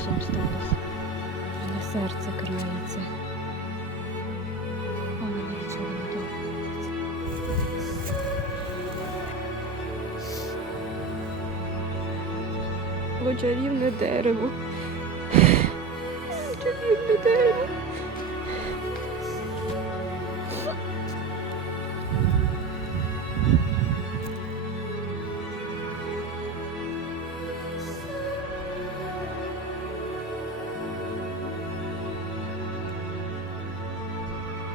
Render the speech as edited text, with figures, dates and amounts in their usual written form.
лісом сталося. Але серце крається. А мені цього не подобається. О, чарівне дерево. Чарівне дерево.